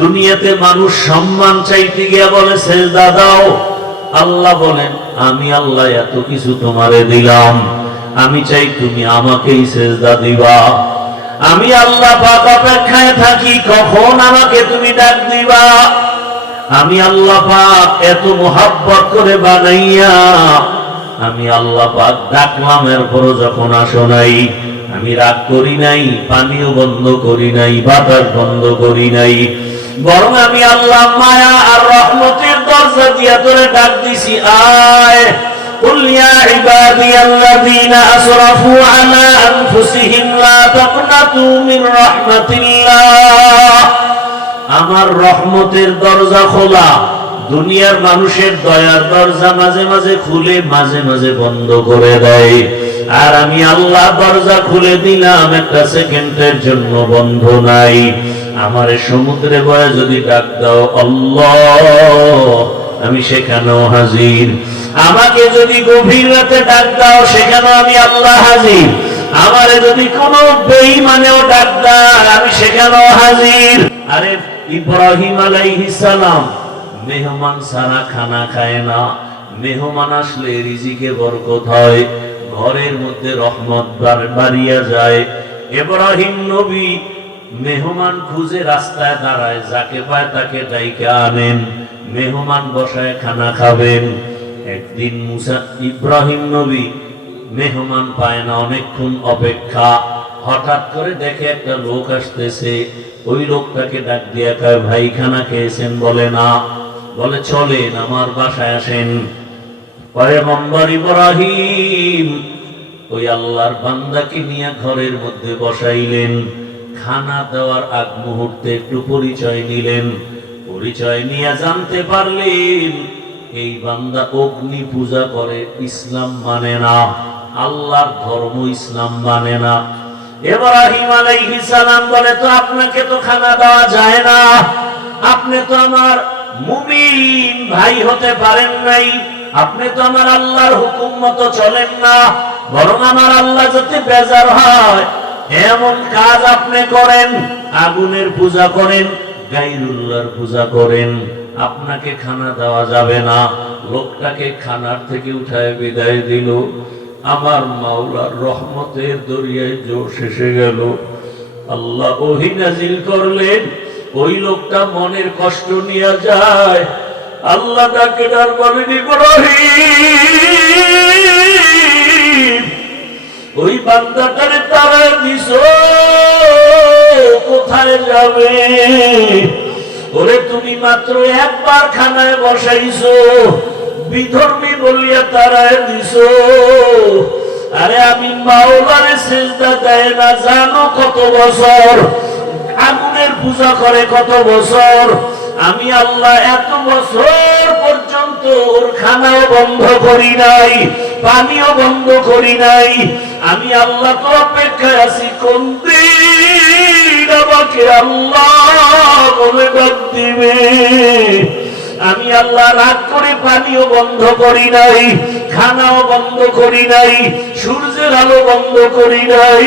দুনিয়াতে মানুষ সম্মান চাইতে গিয়া বলে, সেজদা দাও। আল্লাহ বলেন, আমি আল্লাহ এত কিছু তোমারে দিলাম। আমি চাই তুমি আমাকেই সেজদা দিবা। আমি আল্লাহ পাক অপেক্ষায় থাকি, কখন আমাকে তুমি ডাক দিবা? আমি আল্লাহ পাক এত মোহাব্বত করে বানাইয়া, আমি আল্লাহ পাক ডাকলাম, এরপরও যখন আসো নাই, আমি রাগ করি নাই, পানিও বন্ধ করি নাই, বাতাস বন্ধ করি নাই। বরং আমি আল্লাহ মায়া আর রহমতের দরজা দিয়া তোরে ডাক দিছি আয় قل يا عبادي الذين أسرفوا على أنفسهم لا تقنطوا من رحمة الله আমার রহমতের দরজা খোলা দুনিয়ার মানুষের দয়ার দরজা মাঝে মাঝে খুলে মাঝে মাঝে বন্ধ করে দেয় আর আমি আল্লাহ দরজা খুলে দিলাম একটা সেকেন্ডের জন্য বন্ধ নাই আমার সমুদ্রে বয়ে যদি ডাক দাও, আল্লাহ, আমি সেখানেও হাজির। আমাকে যদি গভীর রাতে ডাক দাও, সেখানেও আমি আল্লাহ হাজির। আমারে যদি কোনো বেঈমানেও ডাক দাও, আমি সেখানেও হাজির। আরে ইব্রাহিম আলাইহিস সালাম, মেহমান সারা খানা খায় না। মেহমান আসলে রিজিকে বরকত হয়, ঘরের মধ্যে রহমত বাড়িয়া যায়। ইব্রাহিম নবী মেহমান খুঁজে রাস্তায় দাঁড়ায়, যাকে পায় তাকে ডাইকে আনেন। মেহমান বসায় খানা খাবেন। একদিন মুসা, ইব্রাহিম নবী মেহমান পায় না, অনেকক্ষণ অপেক্ষা। হঠাৎ করে দেখে একটা লোক আসতেছে। ওই লোকটাকে ডাক দিয়া কয়, ভাই, খানা খেয়েছেন? বলে, না। বলে, চলেন, আমার বাসায় আসেন। পয়গম্বর ইব্রাহিম। ওই আল্লাহর বান্দাকে নিয়ে ঘরের মধ্যে বসাইলেন। খানা দেওয়ার আগ মুহূর্তে একটু পরিচয় নিলেন। পরিচয় নিয়ে জানতে পারলেন, এই বান্দা অগ্নি পূজা করে, ইসলাম মানে না। আল্লাহর ধর্ম ইসলাম মানে না। বলে, তো আপনাকে তো খানা দেওয়া যায় না। আপনি তো আমার মুমিন ভাই হতে পারেন নাই। আপনি তো আমার আল্লাহর হুকুম মতো চলেন না। বরং আমার আল্লাহ যদি বেজার হয় এমন কাজ আপনি করেন, আগুনের পূজা করেন, গাইরুল্লাহর পূজা করেন, আপনাকে খানা দেওয়া যাবে না। লোকটাকে খানার থেকে উঠায় বিদায় দিল। আমার মাওলার রহমতের দরিয়ায় জোর শেষে গেল। আল্লাহ ওহি নাজিল করলেন, ওই লোকটা মনের কষ্ট নিয়ে যায়। আল্লাহ তাকে ডার বলেন ইব্রাহিম, ওই বান্দাটারে তারা দিস কোথায় যাবে? ওরে, তুমি মাত্র একবার খানায় বসাইছো। বিধর্মী বলিয়া তারায় দিস আরে, আমি মাওলারে সেজদা দেয় না, জানো কত বছর? আগুনের পূজা করে কত বছর? আমি আল্লাহ এত বছর পর্যন্ত ওর খানাও বন্ধ করি নাই, পানিও বন্ধ করি নাই। আমি আল্লাহ তো অপেক্ষায় আছি, কোন দিন আমাকে আল্লাহ দিবে? আমি আল্লাহ রাগ করে পানিও বন্ধ করি নাই, খানাও বন্ধ করি নাই, সূর্যের আলো বন্ধ করি নাই।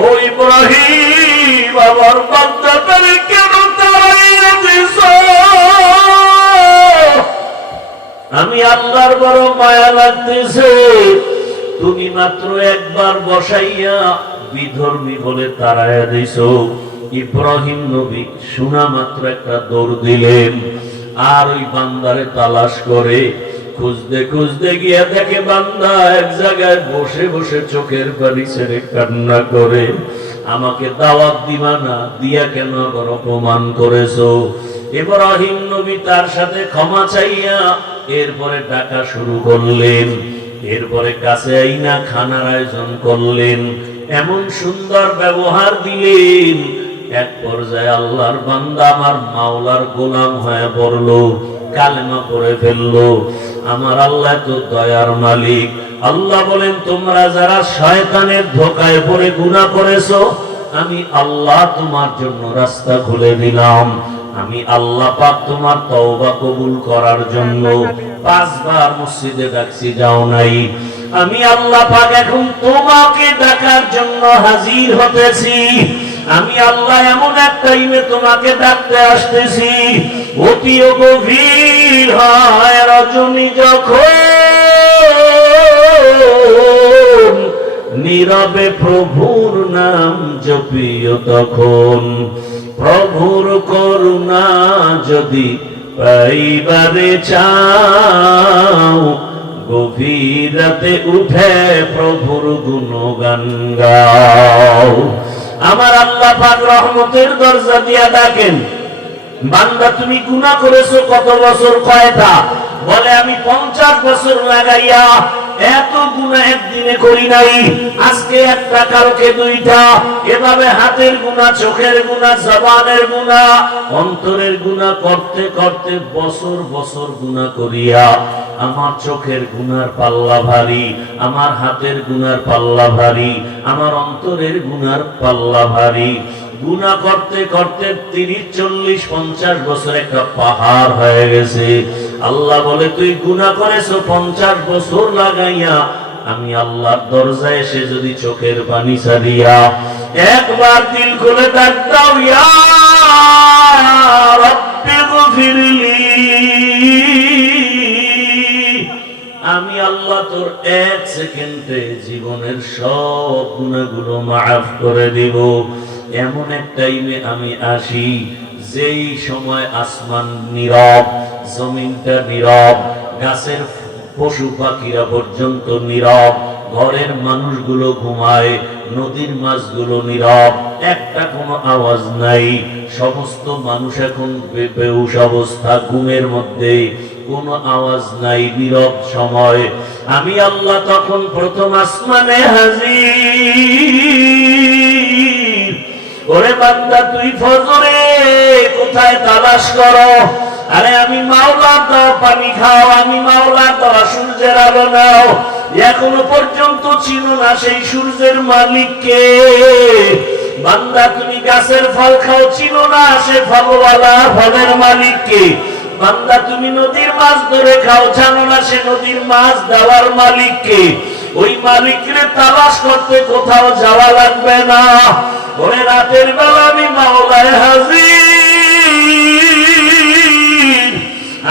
ও ইব্রাহিম, আমার বান্দাটারে কেন তাড়াইয়া দিছ আমি আল্লাহর বড় মায়া লাগতেছে। তুমি মাত্র একবার বসাইয়া বিধর্মী বলে তারায়া দিছ। ইব্রাহিম নবী শোনা মাত্র একটা দৌড় দিলেন। আর ওই বান্দারে তালাশ করে, খুঁজতে খুঁজতে গিয়া দেখে বান্দা এক জায়গায় বসে বসে চোখের পানি ছেড়ে কান্না করে। আমাকে দাওয়াত দিবা না, দিয়া কেন আবার অপমান করেছ? ইব্রাহিম নবী তার সাথে ক্ষমা চাইয়া এরপরে ডাকা শুরু করলেন। এরপরে কাছে আইনা খানার আয়োজন করলেন। এমন সুন্দর ব্যবহার দিলেন। এক পর্যায়ে আল্লাহর বান্দা আমার মাওলার গোলাম হয়ে পড়ল, কালেমা পড়ে ফেলল। আমার আল্লাহ তো দয়ার মালিক। আল্লাহ বলেন, তোমরা যারা শয়তানের ধোকায় পড়ে গুনাহ করেছ, আমি আল্লাহ তোমার জন্য রাস্তা খুলে দিলাম। আমি আল্লাহ পাক তোমার তওবা কবুল করার জন্য পাঁচবার মসজিদে ডাকছি যাও নাই। আমি আল্লাহ পাক এখন তোমাকে ডাকার জন্য হাজির হতেছি। আমি আল্লাহ এমন এক টাইমে তোমাকে ডাকতে আসতেছি। অতিও গভীর হয় রজনী যখন, নীরবে প্রভুর নাম জপিও তখন। প্রভুর করুণা যদি পাইবারে চাও গভীর রাতে উঠে প্রভুর গুণগান গাও। আমার আল্লাহ পাক রহমতের দরজা দিয়া ডাকেন। বান্দা, তুমি গুনাহ করেছ কত বছর? কয়টা? বলে, আমি পঞ্চাশ বছর লাগাইয়া এত গুণা একদিনে করি নাই। আজকে একটা, কালকে দুইটা। এভাবে হাতের গুণা চোখের গুণা জবানের গুণা অন্তরের গুণা করতে করতে বছর বছর গুণা করিয়া আমার চোখের গুনার পাল্লা ভারী, আমার হাতের গুনার পাল্লা ভারী, আমার অন্তরের গুনার পাল্লা ভারী। গুণা করতে করতে তিরিশ চল্লিশ, পঞ্চাশ বছর একটা পাহাড় হয়ে গেছে। আল্লাহ বলে, তুই গুণা করেছ, পঞ্চাশ বছর লাগাইয়া আমি আল্লাহর দরজায় এসে যদি চোখের পানি ছাড়িয়া একবার দিল খুলে আমি আল্লাহ তোর এক সেকেন্ডে জীবনের সব গুণাগুলো মাফ করে দিব। এমন এক টাইমে আমি আসি, যেই সময় আসমান নীরব, জমিনটা নীরব, গাছের পশু পাখিরা পর্যন্ত নীরব, ঘরের মানুষগুলো ঘুমায়, নদীর মাছগুলো নীরব, একটা কোনো আওয়াজ নাই, সমস্ত মানুষ এখন বে- বেহুশ অবস্থা, ঘুমের মধ্যে, কোনো আওয়াজ নাই, নীরব সময়। আমি আল্লাহ তখন প্রথম আসমানে হাজির। ওরে বান্দা, তুই ফজরে কোথায় তালাশ করো? আরে আমি মাওলার দাও পানি খাও, আমি মাওলার দেওয়া সূর্যের আলো নাও। এখনও পর্যন্ত ছিল না সেই সূর্যের মালিককে। বান্দা, তুমি গাছের ফল খাও, ছিল না সে ফলওয়ালা ফলের মালিককে। বান্দা, তুমি নদীর মাছ ধরে খাও, জানো না সে নদীর মাছ দেওয়ার মালিককে। ওই মালিকরে তালাশ করতে কোথাও যাওয়া লাগবে না। ওরে রাতের বেলা আমি মাওলায় হাজির।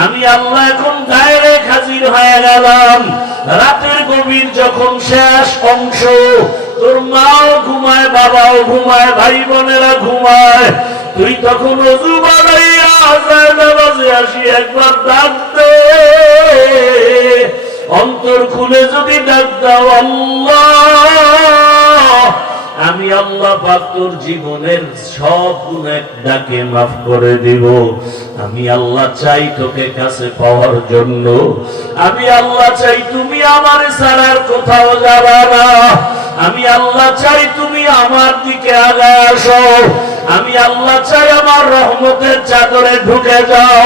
আমি আল্লাহ এখন ডাইরেক্ট হাজির হয়ে গেলাম। রাতের গভীর যখন শেষ অংশ, তোর মাও ঘুমায়, বাবাও ঘুমায় ভাই বোনেরা ঘুমায়। তুই তখন অজু আসি, একবার ডাক অন্তর খুলে যদি ডাক দাও আমি আল্লাহ পাক জীবনের সব গুণ এক ডাকে মাফ করে দিব। আমি আল্লাহ চাই তোকে কাছে পাওয়ার জন্য। আমি আল্লাহ চাই তুমি আমার ছাড়ার কোথাও যাবা না। আমি আল্লাহ চাই তুমি আমার দিকে আগে আসো। আমি আল্লাহ চাই আমার রহমতের চাদরে ঢুকে যাও।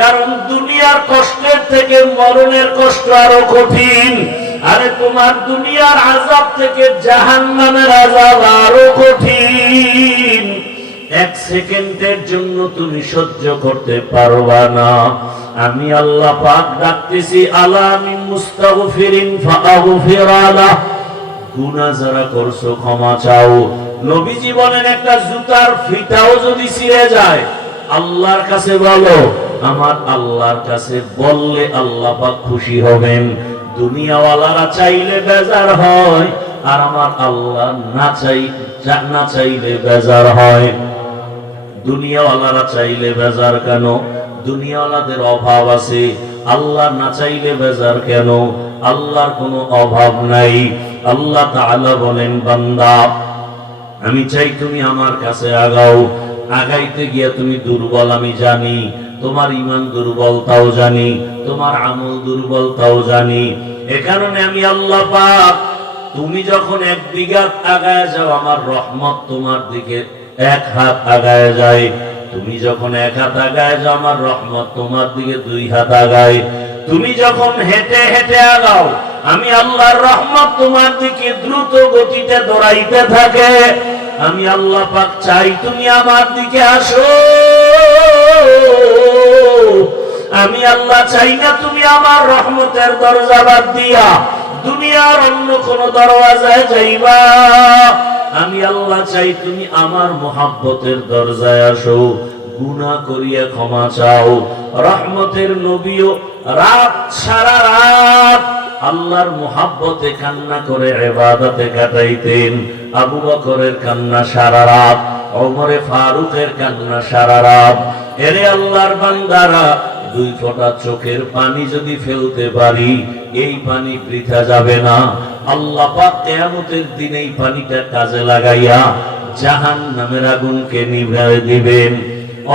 কারণ দুনিয়ার কষ্টের থেকে মরণের কষ্ট আরও কঠিন। আরে, তোমার দুনিয়ার আজাব থেকে জাহান্নামের আজাব আরও কঠিন। এক সেকেন্ডের জন্য তুমি সহ্য করতে পারবা না। আমি আল্লাহ পাক ডাকতেছি, আলা আমি মুস্তাগফিরিন ফাগফির আলা গুনাহ যারা করছ, ক্ষমা চাও। নবী জীবনের একটা জুতার ফিতাও যদি ছিঁড়ে যায়, আল্লাহর কাছে বলো আমার আল্লাহর কাছে বললে আল্লাহ পাক খুশি হবেন। দুনিয়াওয়ালারা চাইলে বেজার হয়, আর আমার আল্লাহ না চাই না চাইলে বেজার হয়। দুনিয়াওয়ালারা চাইলে বেজার কেন? দুনিয়াওয়ালাদের অভাব আছে। আল্লাহ না চাইলে বেজার কেন? আল্লাহর কোনো অভাব নাই। আল্লাহ তাআলা বলেন, বান্দা, আমি চাই তুমি আমার কাছে আগাও। আগাইতে গিয়া তুমি দুর্বল, আমি জানি। তোমার ইমান দুর্বল, তাও জানি। তোমার আমল দুর্বল, তাও জানি। এ কারণে আমি আল্লাহ পাক, তুমি যখন এক বিঘা আগায় যাও, আমার রহমত তোমার দিকে এক হাত আগায় যায়। তুমি যখন এক হাত আগায় যাও, আমার রহমত তোমার দিকে দুই হাত আগায়। তুমি যখন হেঁটে হেঁটে আগাও, আমি আল্লাহর রহমত তোমার দিকে দ্রুত গতিতে দৌড়াইতে থাকে। আমি আল্লাহ পাক চাই তুমি আমার দিকে আসো। আমি আল্লাহ চাই না তুমি আমার রহমতের দরজা বাদ দিয়া দুনিয়ার অন্য কোন দরওয়াজায় যাইবা। আমি আল্লাহ চাই তুমি আমার মোহাব্বতের দরজায় আসো, গুনাহ করিয়া ক্ষমা চাও। রহমতের নবীও রাত সারা রাত আল্লাহর মোহাব্বতে কান্না করে এবাদতে কাটাইতেন। আবু বকরের কান্না সারা রাত, ওমরে ফারুকের কান্না সারা রাত। এরে আল্লাহর বান্দারা দুই ফোঁটা চোখের পানি যদি ফেলতে পারি, এই পানি বৃথা যাবে না। আল্লাহ পাক কিয়ামতের দিন এই পানিটা কাজে লাগাইয়া জাহান নামের আগুনকে নিভাবে দিবেন।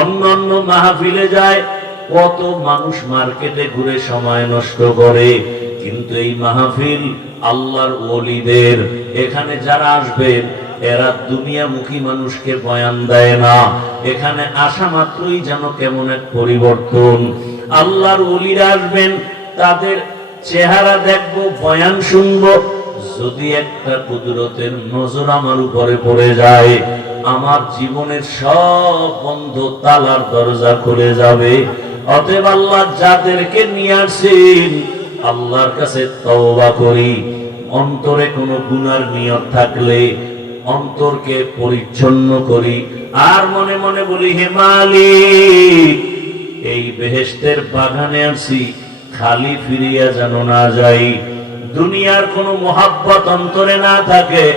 অন্য অন্য মাহফিলে যায়, কত মানুষ মার্কেটে ঘুরে সময় নষ্ট করে, কিন্তু এই মাহফিল আল্লাহর ওলিদের। এখানে যারা আসবেন এরা দুনিয়ামুখী মানুষকে বয়ান দেয় না। এখানে আসা মাত্রই যেন কেমন এক পরিবর্তন। আল্লাহর ওলিরা আসবেন, তাদের চেহারা দেখব, বয়ান শুনব। যদি একটা কুদরতের নজর আমার উপরে পড়ে যায়, আমার জীবনের সব বন্ধ তালার দরজা খুলে যাবে। অতএব আল্লাহ যাদেরকে নিয়ে আসেন, আল্লাহর কাছে তওবা করি। অন্তরে কোনো গুনার নিয়ত থাকলে অন্তরকে পরিচ্ছন্ন করি। আর মনে মনে বলি, হে মালিক, এই বেহেস্তের বাগানে আসি খালি ফিরিয়া যেন না যাই। দুনিয়ার কোনো মহাব্বত অন্তরে না থাকে।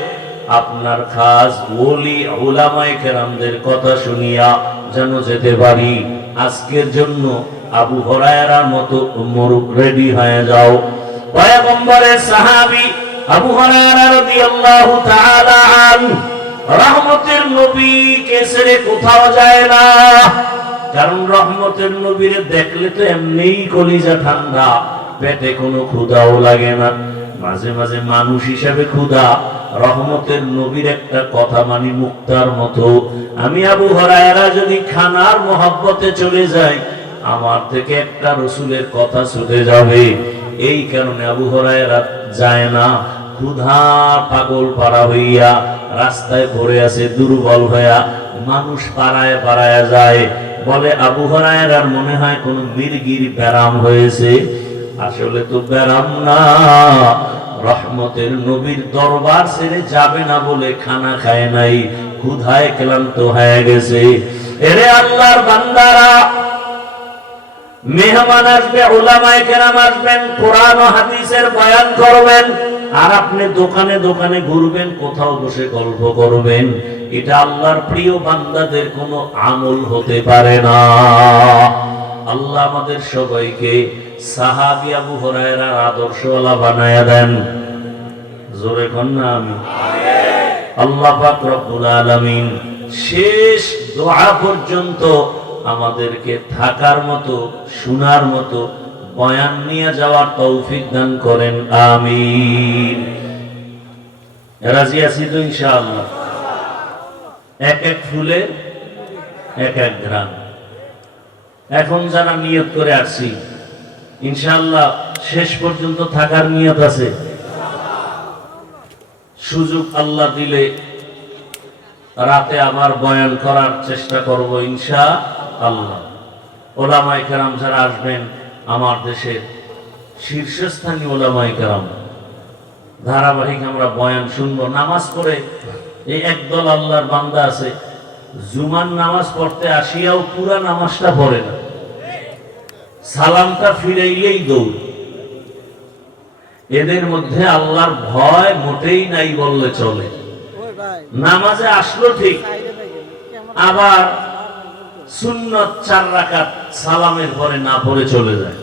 আপনার খাস ওলি ওলামায়ে কেরামদের কথা শুনিয়া যেন যেতে পারি। আজকের জন্য আবু হরায়রার মতো মরুক রেডি হয়ে যাও। পয়গম্বরের সাহাবী আবু হুরায়রা রাদিয়াল্লাহু তাআলা আনহু রহমতের নবীকে ছেড়ে কোথাও যায় না। কারণ রহমতের নবীরে দেখলে তো এমনিই কলিজা ঠান্ডা, পেটে কোনো ক্ষুধাও লাগে না। মাঝে মাঝে মানুষ হিসাবে ক্ষুধা, রহমতের নবীর একটা কথা মানি মুক্তার মতো। আমি আবু হরায়রা যদি খানার মহাব্বতে চলে যাই, আমার থেকে একটা রসুলের কথা ছুটে যাবে। এই কারণে আবু হরায়রা যায় না। পাগল পাড়া হইয়া রাস্তায় পড়ে আছে দুর্বল হইয়া মানুষ পাড়ায় পাড়ায় যায়। বলে, আবু হরায়রার মনে হয় কোন মির্গির ব্যারাম হয়েছে? আসলে তো ব্যারাম না। রহমতের নবীর দরবার ছেড়ে যাবে না বলে খানা খায় নাই। ক্ষুধায় ক্লান্ত হয়ে গেছে। এরে আল্লাহর বান্দারা মেহমান আসবে, ওলামায়ে কেরাম আসবেন, কোরআন ও হাদিসের বয়ান করবেন, আর আপনি দোকানে দোকানে ঘুরবেন, কোথাও বসে গল্প করবেন। এটা আল্লাহর প্রিয় বান্দাদের কোনো আমল হতে পারে না। আল্লাহ আমাদের সবাইকে সাহাবি আবু হুরায়রার আদর্শওয়ালা বানায়া দেন। জোরে কন না আমি। আল্লাহ পাক রব্বুল আলামিন শেষ দোয়া পর্যন্ত আমাদেরকে থাকার মতো, শোনার মতো, বয়ান নিয়ে যাওয়ার তৌফিক দান করেন, আমিন। রাজি আছি তো ইনশাআল্লাহ? এক এক ফুলে, এক এক গ্রাম এখন যারা নিয়ত করে আসছি, ইনশাআল্লাহ শেষ পর্যন্ত থাকার নিয়ত আছে। সুযোগ আল্লাহ দিলে রাতে আবার বয়ান করার চেষ্টা করব ইনশা আল্লাহ। ওলামাই কেরাম যারা আসবেন আমার দেশের শীর্ষস্থানীয় ওলামাই কেরাম ধারাবাহিক আমরা বয়ান শুনব নামাজ পড়ে এই একদল আল্লাহর বান্দা আছে জুমার নামাজ পড়তে আসিয়াও পুরা নামাজটা পড়ে না। সালামটা ফিরাইলেই দৌড়। এদের মধ্যে আল্লাহর ভয় মোটেই নাই বললে চলে। নামাজে আসলো ঠিক আবার সুন্নত চার রাকাত সালামের পরে না পড়ে চলে যায়।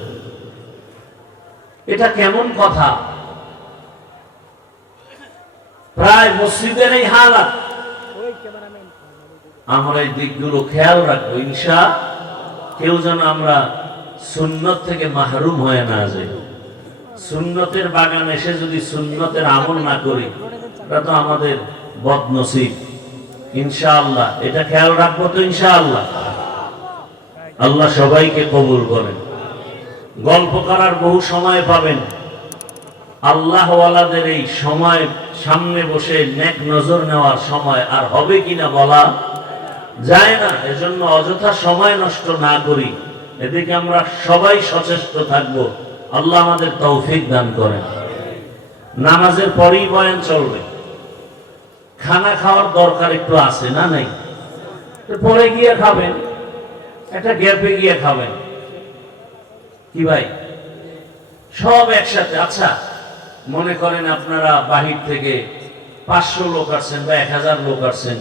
এটা কেমন কথা? প্রায় মসজিদের এই হালাত। আমরা এই দিকগুলো খেয়াল রাখব, ইনশা কেউ যেন আমরা সুন্নত থেকে মাহরুম হয়ে না যাই। সুন্নতের বাগান এসে যদি সুন্নতের আমল না করি, এটা তো আমাদের বদনসিব। ইনশাআল্লাহ এটা খেয়াল রাখব তো ইনশাআল্লাহ আল্লাহ সবাইকে কবুল করেন। গল্প করার বহু সময় পাবেন। আল্লাহওয়ালাদের এই সময় সামনে বসে নেক নজর নেওয়ার সময় আর হবে কিনা বলা যায় না। এজন্য অযথা সময় নষ্ট না করি। এদিকে আমরা সবাই সচেষ্ট থাকব। আল্লাহ আমাদের তৌফিক দান করেন। নামাজের পরেই বয়ান চলবে। খানা খাওয়ার দরকার একটু আছে না নাই? পরে গিয়ে খাবেন। একটা গ্যাপে গিয়ে খাবেন। কি ভাই? সব একসাথে। আচ্ছা মনে করেন আপনারা বাহির থেকে পাঁচশো লোক আসছেন বা এক হাজার লোক আসছেন,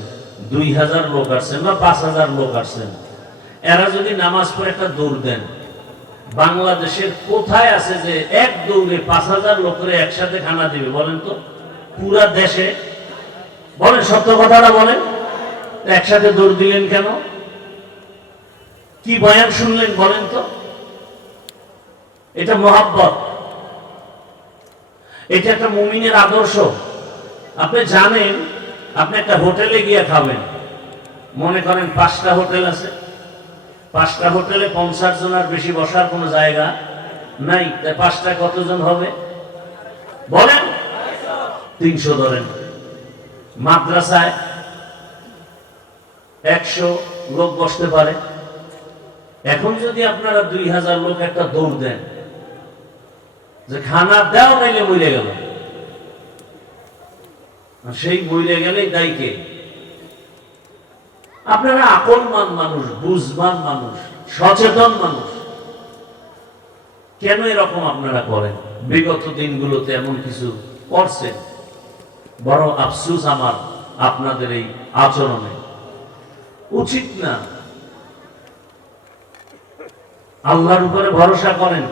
দুই হাজার লোক আসছেন বা পাঁচ হাজার লোক আসছেন। এরা যদি নামাজ পড়ে একটা দৌড় দেন, বাংলাদেশের কোথায় আছে যে এক দৌড়ে পাঁচ হাজার লোকের একসাথে খানা দিবে বলেন তো? পুরা দেশে? বলেন, সত্য কথাটা বলেন। একসাথে দৌড় দিলেন কেন? কি বয়ান শুনলেন বলেন তো? এটা মহাব্বত। এটা একটা মুমিনের আদর্শ। আপনি জানেন, আপনি একটা হোটেলে গিয়ে খাবেন। মনে করেন পাঁচটা হোটেল আছে। পাঁচটা হোটেলে পঞ্চাশ জন আর বেশি বসার কোনো জায়গা নাই। তাই পাঁচটা কতজন হবে? বলেন। তিনশো ধরেন। মাদ্রাসায় একশো লোক বসতে পারে। এখন যদি আপনারা দুই হাজার লোক একটা দৌড় দেন, যে খানা দেও, নাইলে মরে গেল। সেই মরে গেলেই দায়ী কে? আপনারা আকলমান মানুষ, বুঝবান মানুষ, সচেতন মানুষ। কেন এরকম আপনারা করেন? বিগত দিনগুলোতে এমন কিছু করছেন? বড় আফসুস আমার আপনাদের এই আচরণে। উচিত না আল্লাহর উপরে ভরসা করেন।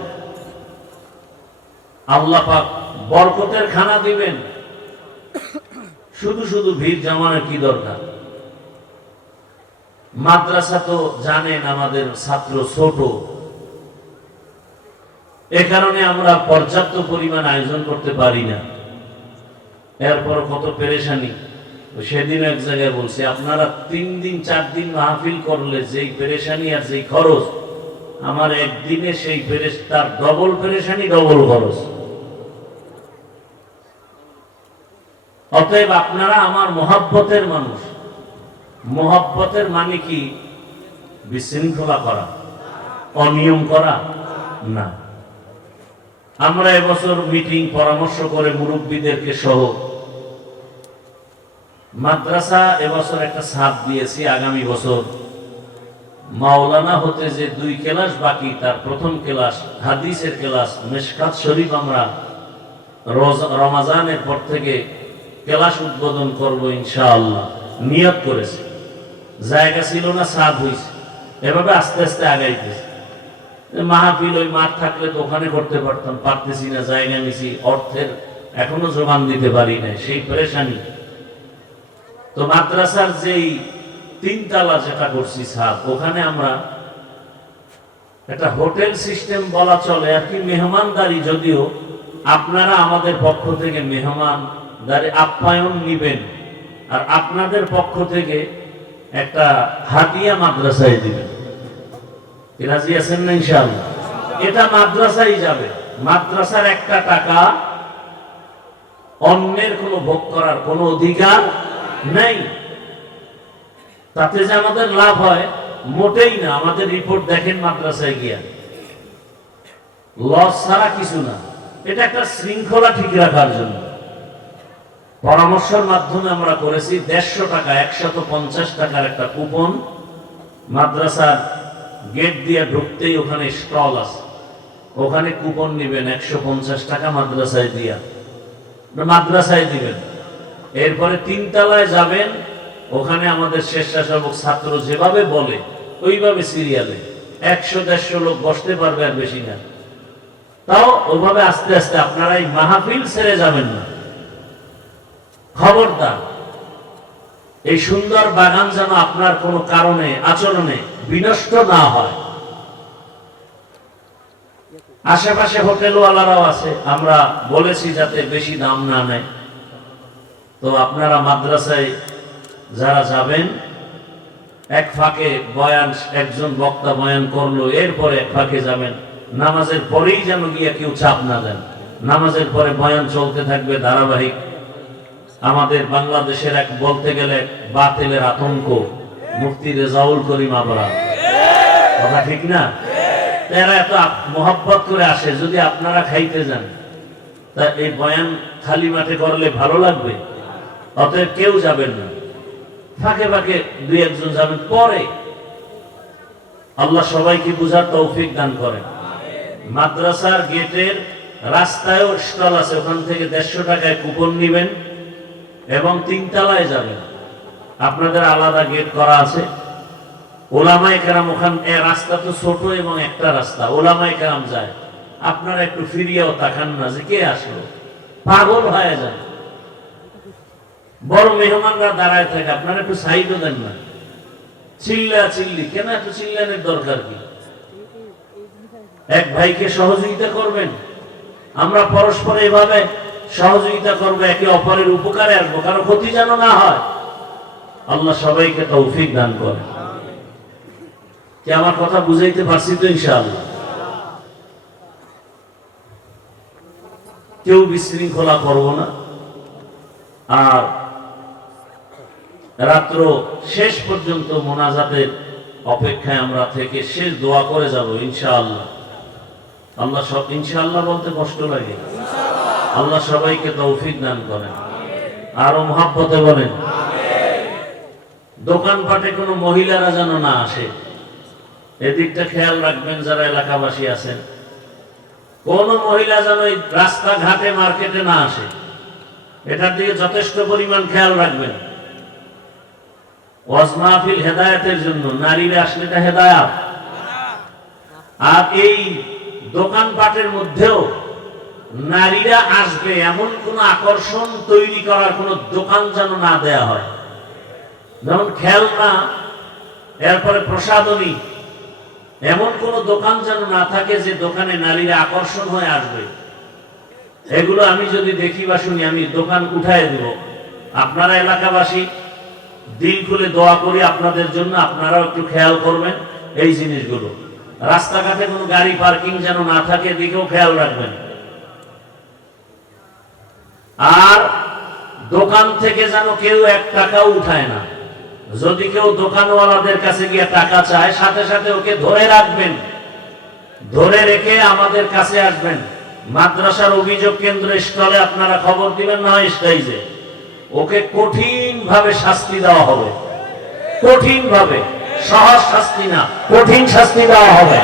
আল্লাহ পাক বরকতের খানা দিবেন। শুধু শুধু ভিড় জমানোর কি দরকার? মাদ্রাসা তো জানেন আমাদের ছাত্র ছোট। এ কারণে আমরা পর্যাপ্ত পরিমাণ আয়োজন করতে পারি না। এরপর কত পেরেশানি। সেদিন এক জায়গায় বলছি, আপনারা তিন দিন, চার দিন মাহফিল করলে যেই পেরেশানি আর যেই খরচ আমার একদিনে সেই পেরেশ তার ডবল পেরেশানি ডবল খরচ। অতএব আপনারা আমার মহাব্বতের মানুষ। মহাব্বতের মানে কি? বিশৃঙ্খলা করা, অনিয়ম করা? না। আমরা এবছর মিটিং, পরামর্শ করে মুরব্বীদেরকে সহ মাদ্রাসা এবছর একটা সাপ দিয়েছি, আগামী বছর মাওলানা হতে যে দুই ক্লাস বাকি, তার প্রথম ক্লাস হাদিসের ক্লাস মেশকাত শরীফ আমরা রমাজানের পর থেকে ক্লাস উদ্বোধন করব ইনশাআল্লাহ। নিয়ত করেছে। জায়গা ছিল না সাদ হয়েছে এভাবে আস্তে আস্তে আগাইতেছে। মাহফিল ওই মাঠ থাকলে তো ওখানে করতে পারতাম, পারতেছি না জায়গা নিছি অর্থের এখনও জোগান দিতে পারি না সেই পরেশানি। তো মাদ্রাসার যেই তিনতলা যেটা করছি, স্যার, ওখানে আমরা একটা হোটেল সিস্টেম বলা চলে। আর কি মেহমানদারি যদিও আপনারা আমাদের পক্ষ থেকে মেহমানদারি আপ্যায়ন নিবেন আর আপনাদের পক্ষ থেকে একটা হাতিয়া মাদ্রাসায় দিবেন। রাজি আছেন না ইনশাআল্লাহ? এটা মাদ্রাসায় যাবে। মাদ্রাসার একটা টাকা অন্যের কোনো ভোগ করার কোনো অধিকার নেই। তাতে যে আমাদের লাভ হয়, মোটেই না। আমাদের রিপোর্ট দেখেন মাদ্রাসায় গিয়া। লস ছাড়া কিছু না। এটা একটা শৃঙ্খলা ঠিক রাখার জন্য। পরামর্শের মাধ্যমে আমরা করেছি দেড়শো টাকা, একশত পঞ্চাশ টাকার একটা কুপন মাদ্রাসার গেট দিয়ে ঢুকতেই ওখানে স্টল আছে। ওখানে কুপন নিবেন একশো পঞ্চাশ টাকা মাদ্রাসায় দিয়া। মাদ্রাসায় দিবেন। এরপরে তিনতলায় যাবেন ওখানে আমাদের স্বেচ্ছাসেবক ছাত্র যেভাবে বলে, ওইভাবে সিরিয়ালে একশো, দেড়শো লোক বসতে পারবে আর বেশি না। তাও ওইভাবে আস্তে আস্তে আপনারা এই মাহফিল ছেড়ে যাবেন না। খবরদার, এই সুন্দর বাগান যেন আপনার কোনো কারণে, আচরণে বিনষ্ট না হয়। আশেপাশে হোটেলওয়ালারাও আছে, আমরা বলেছি যাতে বেশি দাম না নেয়। তো আপনারা মাদ্রাসায় যারা যাবেন, এক ফাঁকে বয়ান, একজন বক্তা বয়ান করল, এরপরে এক ফাঁকে যাবেন। নামাজের পরেই যেন গিয়ে কেউ চাপ না দেন। নামাজের পরে বয়ান চলতে থাকবে ধারাবাহিক। আমাদের বাংলাদেশের এক বলতে গেলে বাতিলের আতঙ্ক। মুফতি রেজাউল করিম আবরা কথা ঠিক না? এরা এত মহব্বত করে আসে, যদি আপনারা খাইতে যান, তা এই বয়ান খালি মাঠে করলে ভালো লাগবে? অতএব কেউ যাবেন না। ফাঁকে ফাঁকে দুই একজন যাবেন পরে আল্লাহ সবাইকে বুঝার তৌফিক দান করেন। মাদ্রাসার গেটের রাস্তায়ও স্টল আছে ওখান থেকে দেড়শো টাকায় কুপন নিবেন এবং তিনতলায় যাবেন। আপনাদের আলাদা গেট করা আছে। ওলামাই কেরাম ওখান এ রাস্তা তো ছোট এবং একটা রাস্তা ওলামাই কেরাম যায়। আপনারা একটু ফিরিয়াও তাকান না যে কে আসলো। পাগল হয়ে যায় বড় মেহমানরা দাঁড়ায় থাকে, আপনারা একটু সাইডও দেন না। চিল্লা চিল্লি, কেন এত চিল্লানের দরকার কি? এক ভাইকে সহযোগিতা করবেন। আমরা পরস্পর এভাবে সহযোগিতা করব, একে অপরের উপকারে আসব, কারও ক্ষতি যেন না হয়। আল্লাহ সবাইকে তৌফিক দান করে কি আমার কথা বুঝাইতে পারছি তো ইনশাআল্লাহ? কেউ বিশৃঙ্খলা করব না। আর রাত্র শেষ পর্যন্ত মোনাজাতের অপেক্ষায় আমরা থেকে শেষ দোয়া করে যাব, ইনশাআল্লাহ। আল্লাহ সব, ইনশাআল্লাহ বলতে কষ্ট লাগে। আল্লাহ সবাইকে তৌফিক দান করেন। আরও মহাব্বতে বলেন। দোকানপাটে কোনো মহিলারা যেন না আসে। এদিকটা খেয়াল রাখবেন যারা এলাকাবাসী আছেন। কোন মহিলা যেন রাস্তাঘাটে, মার্কেটে না আসে। এটার দিকে যথেষ্ট পরিমাণ খেয়াল রাখবেন। ওয়াজ মাহফিল হেদায়েতের জন্য নারীরা আসলে এটা হেদায়াত। আর এই দোকানপাটের মধ্যেও নারীরা আসবে, এমন কোন আকর্ষণ তৈরি করার কোন দোকান যেন না দেয়া হয়। যেমন খেলনা, এরপরে প্রসাদনী এমন কোন দোকান যেন না থাকে যে দোকানে নারীরা আকর্ষণ হয়ে আসবে। এগুলো আমি যদি দেখি বা শুনি, আমি দোকান উঠায় দিব। আপনারা এলাকাবাসী দিল খুলে দোয়া করি আপনাদের জন্য, আপনারাও একটু খেয়াল করবেন এই জিনিসগুলো। রাস্তাঘাটে কোনো গাড়ি পার্কিং যেন না থাকে, দিকেও খেয়াল রাখবেন। আর দোকান থেকে যেন কেউ এক টাকাও উঠায় না। যদি কেউ দোকানওয়ালাদের কাছে গিয়ে টাকা চায়, সাথে সাথে ওকে ধরে রাখবেন। ধরে রেখে আমাদের কাছে আসবেন। মাদ্রাসার অভিযোগ কেন্দ্র স্টলে আপনারা খবর দিবেন, না স্টাইজে ওকে কঠিন ভাবে শাস্তি দেওয়া হবে। কঠিন ভাবে সহজ শাস্তি না, কঠিন শাস্তি দেওয়া হবে।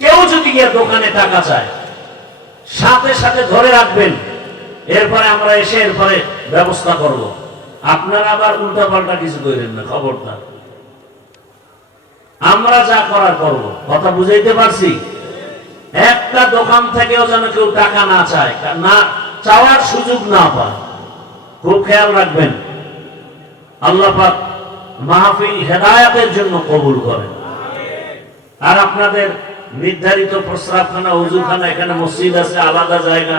কেউ যদি গিয়ে দোকানে টাকা চায়, সাথে সাথে ধরে রাখবেন। এরপরে আমরা এসে এরপরে ব্যবস্থা করব। আপনারা আবার উল্টা পাল্টা কিছু করেন না, খবরদার। আমরা যা করার করব, কথা বুঝাইতে পারছি? একটা দোকান থেকেও যেন কেউ টাকা না চায়, না চাওয়ার সুযোগ না পায়। খুব খেয়াল রাখবেন। আল্লাহ পাক মাহফিল হেদায়াতের জন্য কবুল করেন। আর আপনাদের নির্ধারিত প্রস্রাবখানা উজুখানা এখানে মসজিদ আছে, আলাদা জায়গা।